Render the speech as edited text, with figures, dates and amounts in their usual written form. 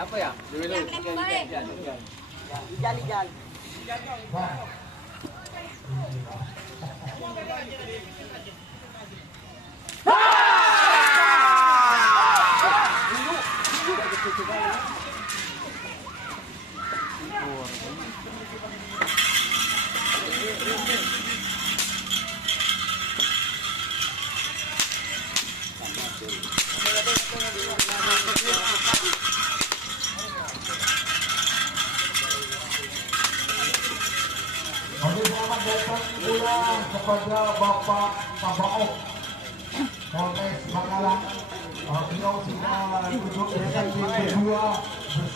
Apa ya? Ijal. Kami selamat datang pula kepada Bapak Kabaok Polres Bakalan. Beliau sudah duduk di kedua bersama